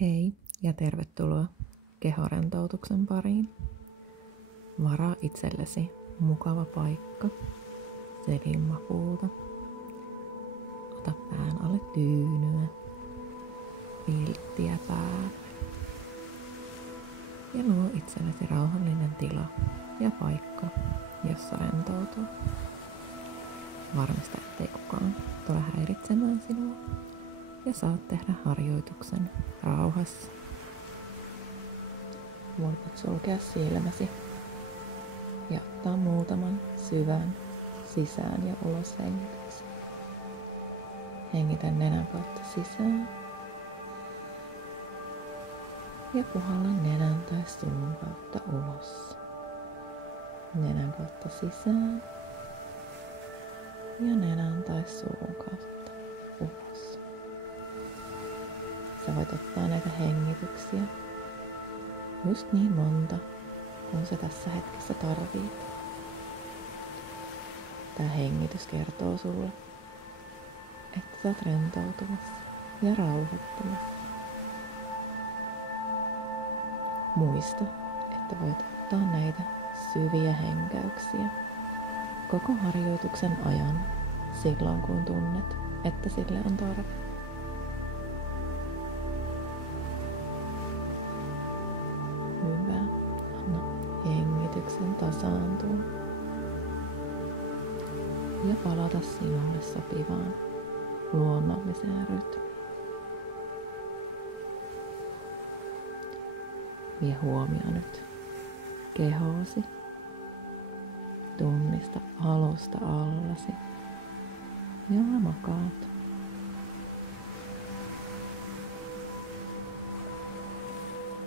Hei ja tervetuloa kehorentoutuksen pariin. Varaa itsellesi mukava paikka sedin makuulta. Ota pään alle tyynyä, vilttiä päälle ja luo itsellesi rauhallinen tila ja paikka, jossa rentoutua. Varmista, ettei kukaan tule häiritsemään sinua ja saat tehdä harjoituksen rauhassa. Voit nyt sulkea silmäsi ja ottaa muutaman syvän sisään ja ulos hengityksen. Hengitä nenän kautta sisään ja puhalla nenän tai suun kautta ulos. Nenän kautta sisään ja nenän tai suun kautta ulos. Sä voit ottaa näitä hengityksiä just niin monta, kun sä tässä hetkessä tarvit. Tää hengitys kertoo sulle, että sä oot rentoutumassa ja rauhoittumassa. Muista, että voit ottaa näitä syviä henkäyksiä koko harjoituksen ajan silloin, kun tunnet, että sille on tarve. Hyvä. Anna hengityksen tasaantua ja palata sinulle sopivaan luonnolliseen rytmiin. Vie huomio nyt kehoosi. Tunnista alusta allasi, jolla makaat.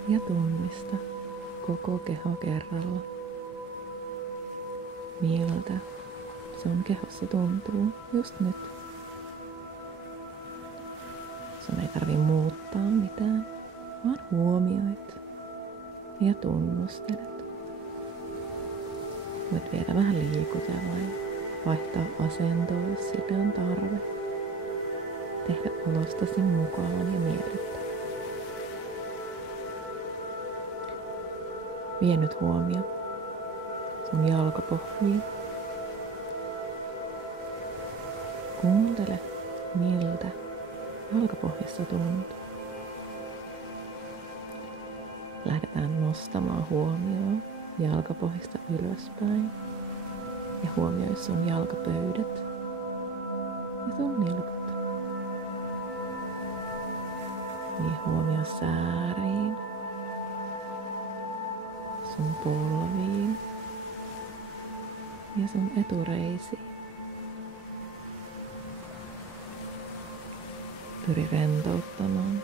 Ja tunnista koko keho kerralla, miltä sun kehossa tuntuu just nyt. Sun ei tarvitse muuttaa mitään, vaan huomioit ja tunnustelet. Voit vielä vähän liikutella ja vaihtaa asentoa, jos sille on tarve. Tehdä olostasi mukavan ja miellyttävän. Vie nyt huomio sun jalkapohjiin. Kuuntele, miltä jalkapohjassa tuntuu. Lähdetään nostamaan huomioon jalkapohjista ylöspäin ja huomioi sun jalkapöydät ja sun nilkat. Vie huomio sääriin, sun polviin ja sun etureisiin. Pyri rentouttamaan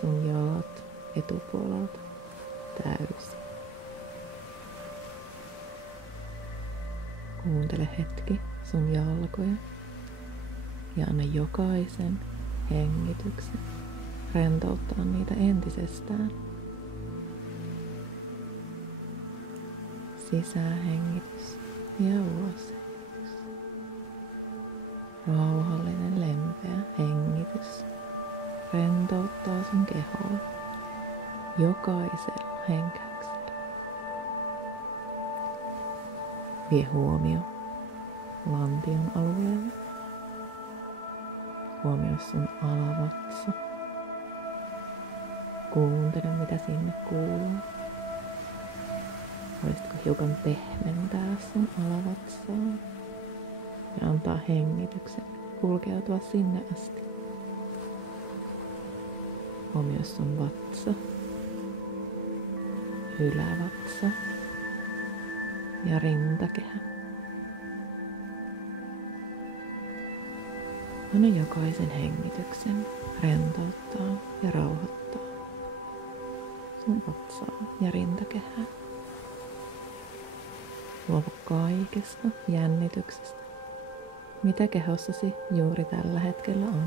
sun jalat etupuolelta täysin. Kuuntele hetki sun jalkoja ja anna jokaisen hengityksen rentouttaa niitä entisestään. Sisähengitys ja uloshengitys. Rauhallinen lempeä hengitys rentouttaa sun kehoa jokaisella henkäyksellä. Vie huomio lantion alueelle. Huomioi sun alavatsa. Kuuntele, mitä sinne kuuluu. Voisitko hiukan pehmentää sun alavatsaa ja antaa hengityksen kulkeutua sinne asti. Huomioi sun vatsa, ylävatsa ja rintakehä. Anna jokaisen hengityksen rentouttaa ja rauhoittaa sun vatsaa ja rintakehää. Luovu kaikesta jännityksestä, mitä kehossasi juuri tällä hetkellä on.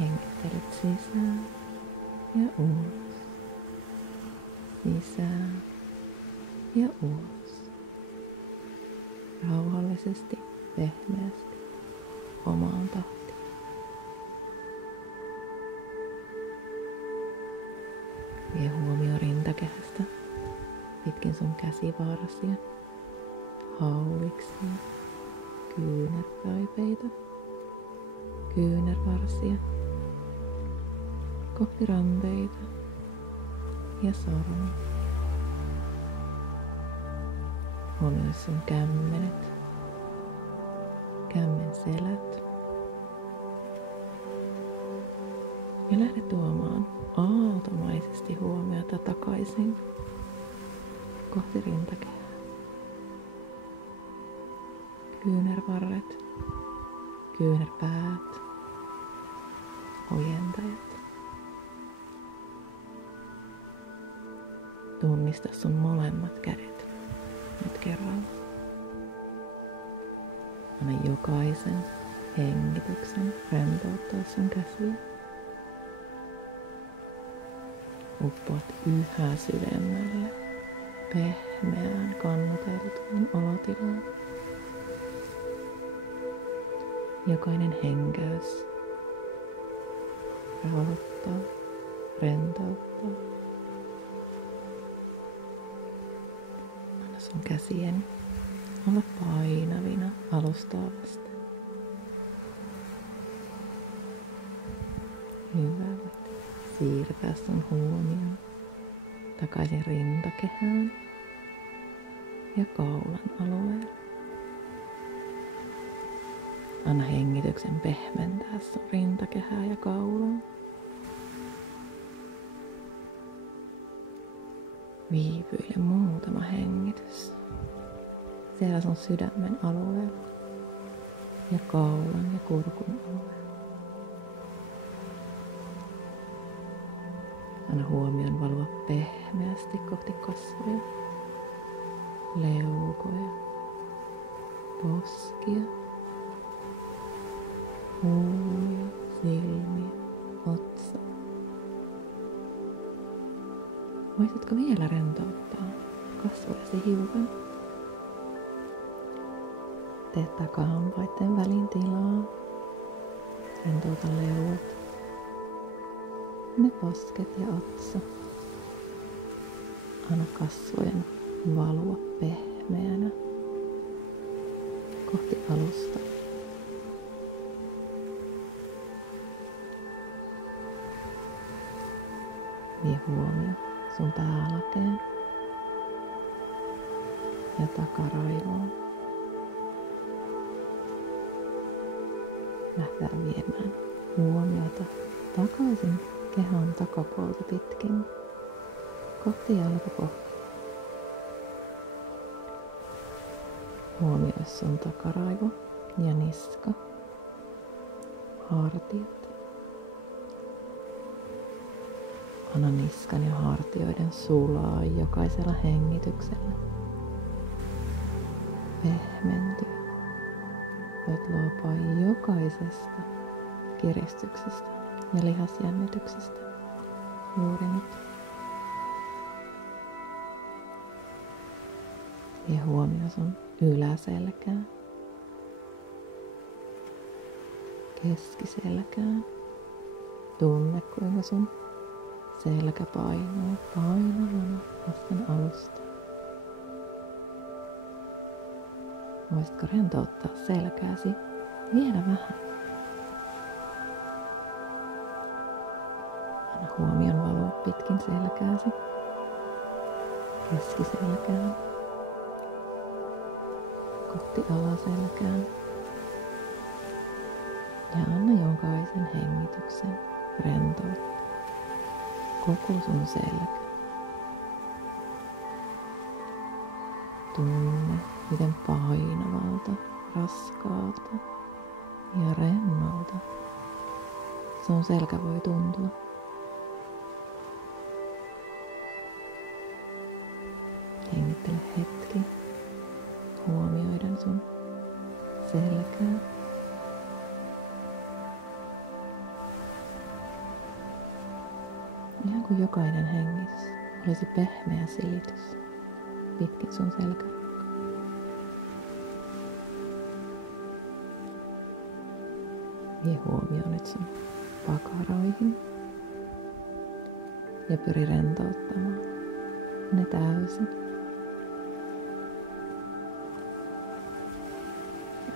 Hengittelet sisään ja ulos. Sisään ja ulos. Rauhallisesti, pehmeästi, omaan tahtiin. Vie huomio rintakehästä pitkin sun käsivarsia, hauliksia, kyynärtaipeita, kyynärvarsia, kohti ranteita ja sormia. Huomioi sun kämmenet, kämmenselät. Ja lähde tuomaan aaltomaisesti huomiota takaisin kohti rintakehää. Kyynärvarret, kyynärpäät, ojentajat. Tunnista sun molemmat kädet nyt kerralla. Anna jokaisen hengityksen rentouttaa sun käsiä. Uppoat yhä syvemmälle pehmeään kannuteltuun olotilaan. Jokainen henkäys rauhoittaa, rentouttaa. Anna sun käsien olla painavina alustaa vasten. Hyvä. Siirtää sun huomion takaisin rintakehään ja kaulan alueelle. Anna hengityksen pehmentää sun rintakehää ja kaulaa. Viipyle muutama hengitys siellä sun sydämen alueella ja kaulan ja kurkun alueella. Anna huomion valua pehmeästi kohti kasvoja, leukoja, poskia, huulia, silmiä, otsaa. Voisitko vielä rentouttaa kasvojasi hiukan? Tee takahampaiden väliin tilaa. Rentouta leuat, ne posket ja otsa. Anna kasvojen valua pehmeänä kohti alusta. Vie huomio sun päälakeen ja takaraivoon. Lähdetään viemään huomiota takaisin kehon takapuolta pitkin kohti jalkapohjaa. Huomioi sun takaraivo ja niska, hartiat. Anna niskan ja hartioiden sulaa jokaisella hengityksellä. Pehmentyä. Voit luopua jokaisesta kiristyksestä ja lihasjännityksestä juuri nyt. Vie huomio sun yläselkään, keskiselkään. Tunne kuinka sun selkä painuu painavana vasten alusta. Voisitko rentouttaa selkääsi vielä vähän? Anna huomion valua pitkin selkääsi, keskiselkään, kohti alaselkään. Ja anna jokaisen hengityksen rentouttaa koko sun selkä. Tunne, miten painavalta, raskaalta ja rennolta sun selkä voi tuntua. Hengittele hetki, huomioiden sun selkää. Ihan kuin jokainen hengitys olisi pehmeä silitys pitkin sun selkää. Vie huomioon nyt sun pakaroihin, ja pyri rentouttamaan ne täysin.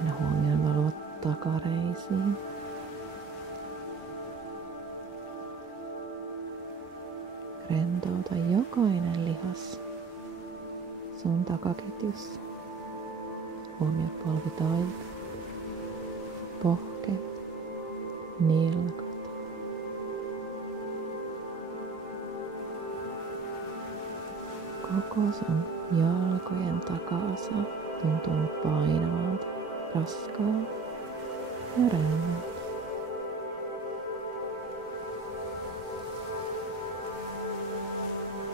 Anna huomioon valua takareisiin. Rentouta jokainen lihas sun takaketjussa. Huomioi polvitaivat, pohkeet, nilkat. Koko sun jalkojen takaosa tuntuu painavalta, raskaalta ja rennolta.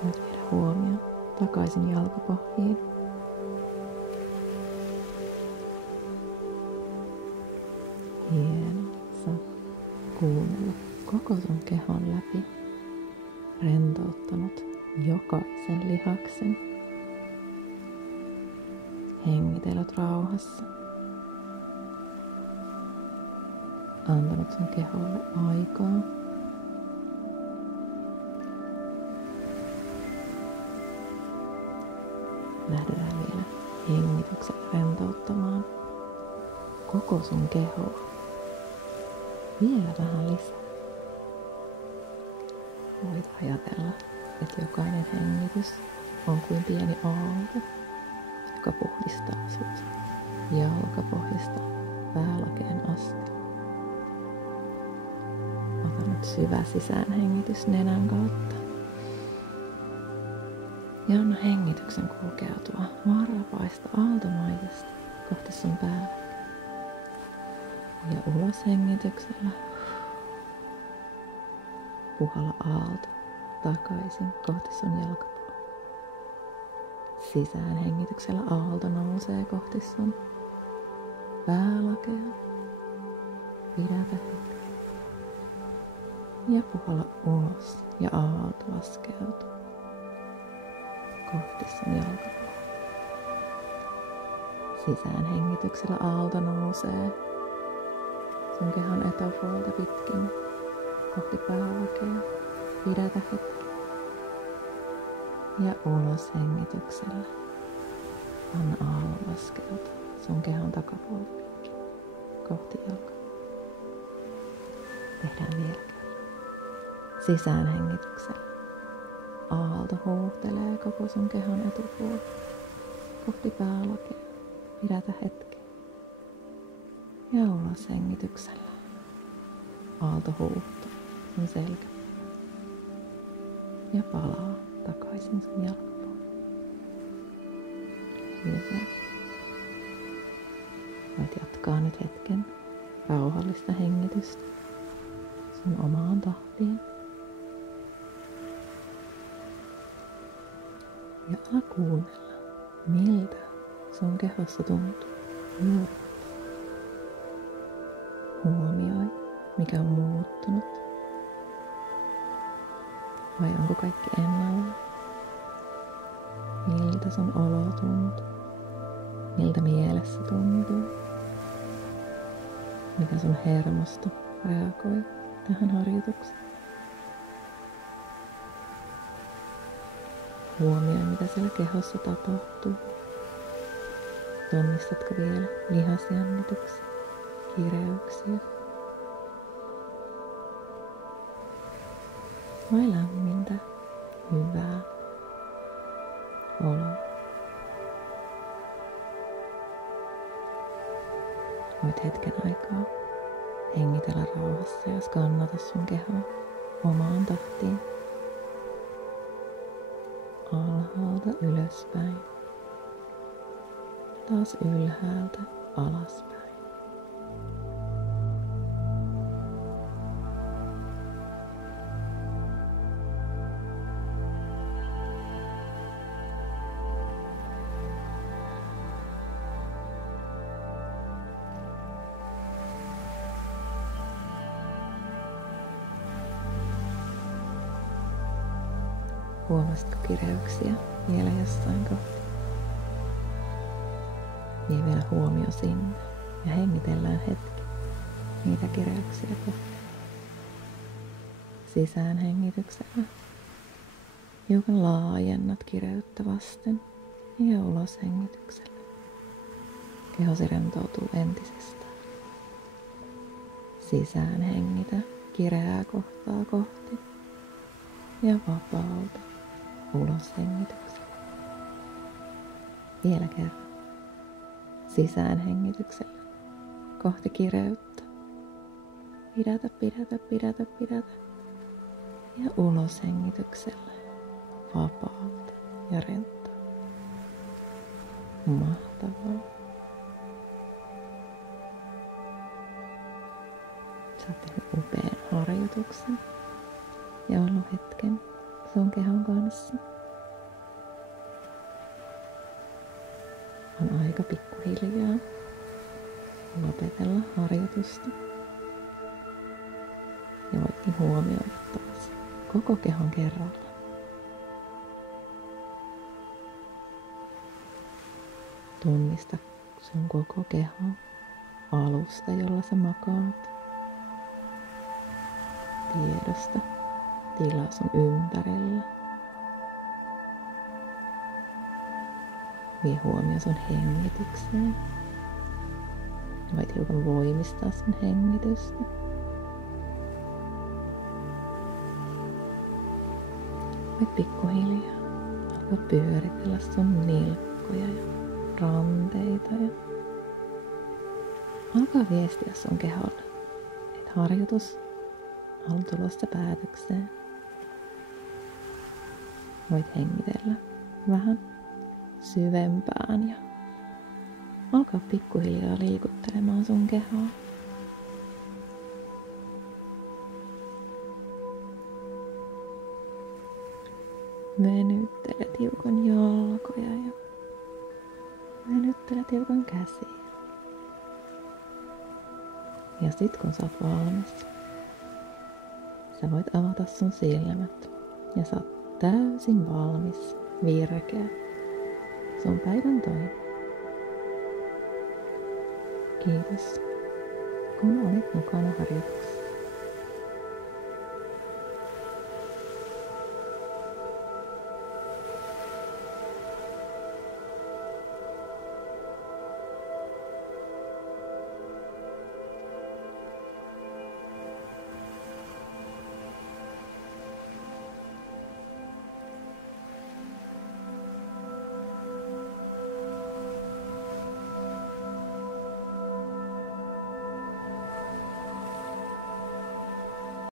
Voit viedä huomioon takaisin jalkapohjiin. Hieno, saa kuunnella koko sun kehon läpi, rentouttanut jokaisen lihaksen. Hengitellyt rauhassa. Antanut sun keholle aikaa. Lähdetään vielä hengityksen rentouttamaan koko sun kehoa. Vielä vähän lisää. Voit ajatella, että jokainen hengitys on kuin pieni aalto, joka puhdistaa sut jalkapohjista päälakeen asti. Ota nyt syvä sisäänhengitys nenän kautta. Ja anna hengityksen kulkeutua varpaista aaltomaisesti kohti sun päällä. Ja ulos hengityksellä puhalla aalto takaisin kohti sun jalkapohjaa. Sisään hengityksellä aalto nousee kohti sun päälakea. Pidätä hetken. Ja puhalla ulos ja aalto laskeutuu kohti sun jalkapohjaa. Sisään hengityksellä aalto nousee sun kehon etupuolta pitkin kohti päälakea. Pidätä hetki. Ja ulos hengityksellä anna aallon laskeutua sun kehon takapuolta pitkin kohti jalkaa. Tehdään vielä kerran. Sisään hengityksellä aalto huuhtelee koko sun kehon etupuolta kohti päälakea. Pidätä hetki. Ja ulos hengityksellä aalto huuhtaa sun selkäpuolella ja palaa takaisin sun jalkapuolelle. Hyvä. Voit jatkaa nyt hetken rauhallista hengitystä sun omaan tahtiin. Ja ala kuunnella, miltä sun kehossa tuntuu juuri. Huomioi, mikä on muuttunut. Vai onko kaikki ennallaan? Miltä sun olo tuntuu? Miltä mielessä tuntuu? Mikä sun hermosto reagoi tähän harjoitukseen? Huomioi, mitä siellä kehossa tapahtuu. Tunnistatko vielä lihasjännityksiä, kireyksiä? Vai lämmintä, hyvää oloa? Voit hetken aikaa hengitellä rauhassa ja skannata sun kehoa omaan tahtiin. Alhaalta ylöspäin. Taas ylhäältä alaspäin. Huomasitko kireyksiä vielä jossain kohtaa? Vie vielä huomio sinne ja hengitellään hetki niitä kireyksiä kohti. Sisään hengityksellä Hiukan laajennat kireyttä vasten ja ulos hengityksellä. Kehosi rentoutuu entisestään. Sisään hengitä kireää kohtaa kohti ja vapauta ulos hengityksellä. Vielä kerran. Sisään hengityksellä kohti kireyttä. Pidätä, pidätä, pidätä, pidätä. Ja ulos hengityksellä vapauta ja rentouta. Mahtavaa. Sä oot tehnyt upean harjoituksen ja ollut hetken sun kehon kanssa. On aika pikkuhiljaa lopetella harjoitusta. Ja voitkin huomioida taas koko kehon kerralla. Tunnista sun koko keho alusta, jolla sä makaat. Tiedosta tila sun ympärillä. Vie huomio sun hengitykseen. Voit hiukan voimistaa sun hengitystä. Voit pikkuhiljaa alkaa pyöritellä sun nilkkoja ja ranteita ja alkaa viestiä sun keholle, että harjoitus on tulossa päätökseen. Voit hengitellä vähän syvempään ja alkaa pikkuhiljaa liikuttelemaan sun kehoa. Venyttelet hiukan jalkoja ja venyttelet hiukan käsiä. Ja sit kun sä oot valmis, sä voit avata sun silmät ja sä oot täysin valmis, virkeä sun päivän toimeen. Kiitos, kun olit mukana harjoituksessa.